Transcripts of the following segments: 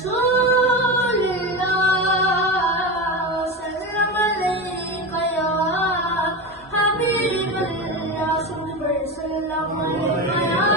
رسول اللہ سلام علیک یا حبیب اللہ سلام علیک یا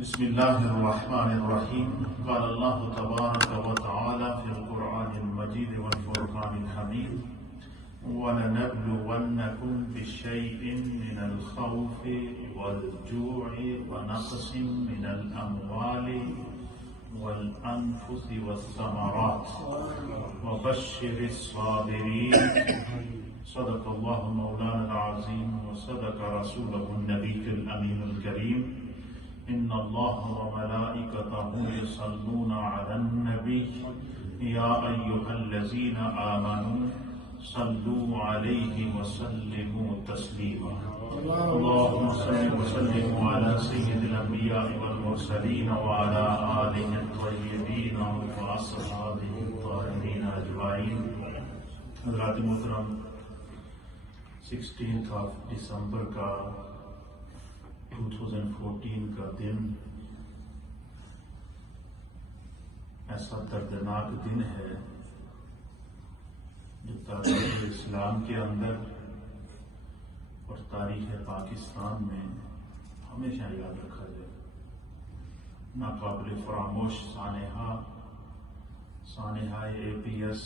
بسم اللہ الرحمن الرحیم قال اللہ تبارک وتعالی فی القرآن المجید والفرقان الحمید وَلَنَبْلُوَنَّكُمْ بِشَيْءٍ مِّنَ الْخَوْفِ وَالْجُوعِ وَنَقْصٍ مِّنَ الْأَمْوَالِ وَالْأَنفُسِ وَالثَّمَرَاتِ وَبَشِّرِ الصَّابِرِينَ صدق اللہ مولانا العظیم وصدق رسولہ النبی الامین الکریم ان اللہ وملائکتہ یصلون علی النبی یا ایہا الذین آمنوا صلوا علیہ وسلموا تسلیما اللہم صل وسلم علی سید الانبیاء والمرسلین وعلی آلہ الطیبین واصحابہ الطاہرین اجمعین. حضرات محترم، 16 دسمبر کا 2014 کا دن ایسا دردناک دن ہے جو تاریخ اسلام کے اندر اور تاریخ پاکستان میں ہمیشہ یاد رکھا جائے. ناقابل فراموش سانحہ APS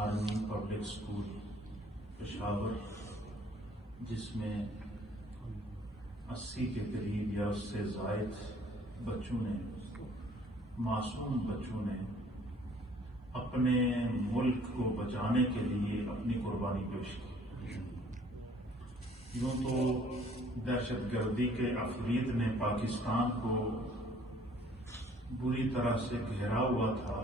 army public school Peshawar, جس میں 80 کے قریب یا اس سے زائد بچوں نے، معصوم بچوں نے اپنے ملک کو بچانے کے لیے اپنی قربانی پیش کی. یوں تو دہشت گردی کے عفریت نے پاکستان کو بری طرح سے گھیرا ہوا تھا.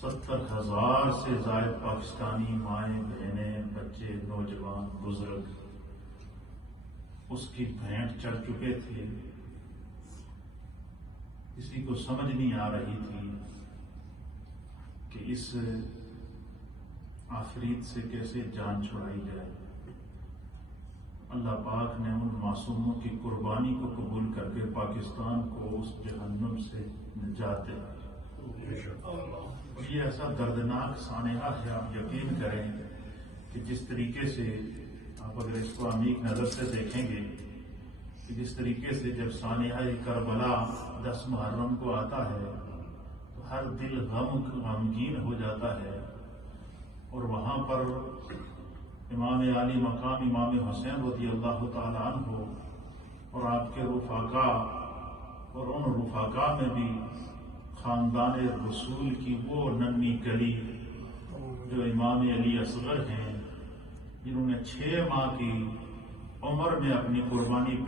70,000 سے زائد پاکستانی مائیں، بہنیں، بچے، نوجوان، بزرگ اس کی بھینٹ چڑھ چکے تھے. کسی کو سمجھ نہیں آ رہی تھی کہ اس عفریت سے کیسے جان چھڑائی جائے. اللہ پاک نے ان معصوموں کی قربانی کو قبول کر کے پاکستان کو اس جہنم سے نجات دلائی. اور یہ ایسا دردناک سانحہ ہے، آپ یقین کریں کہ جس طریقے سے آپ اگر اس کو عمیق نظر سے دیکھیں گے کہ جس طریقے سے جب سانحہ کربلا 10 محرم کو آتا ہے تو ہر دل غمگین ہو جاتا ہے. اور وہاں پر امام عالی مقام امام حسین رضی اللہ تعالی عنہ اور آپ کے رفقا، اور ان رفقا میں بھی خاندان رسول کی وہ ننھی کلی جو امام علی اصغر ہیں، جنہوں نے 6 ماہ کی عمر میں اپنی قربانی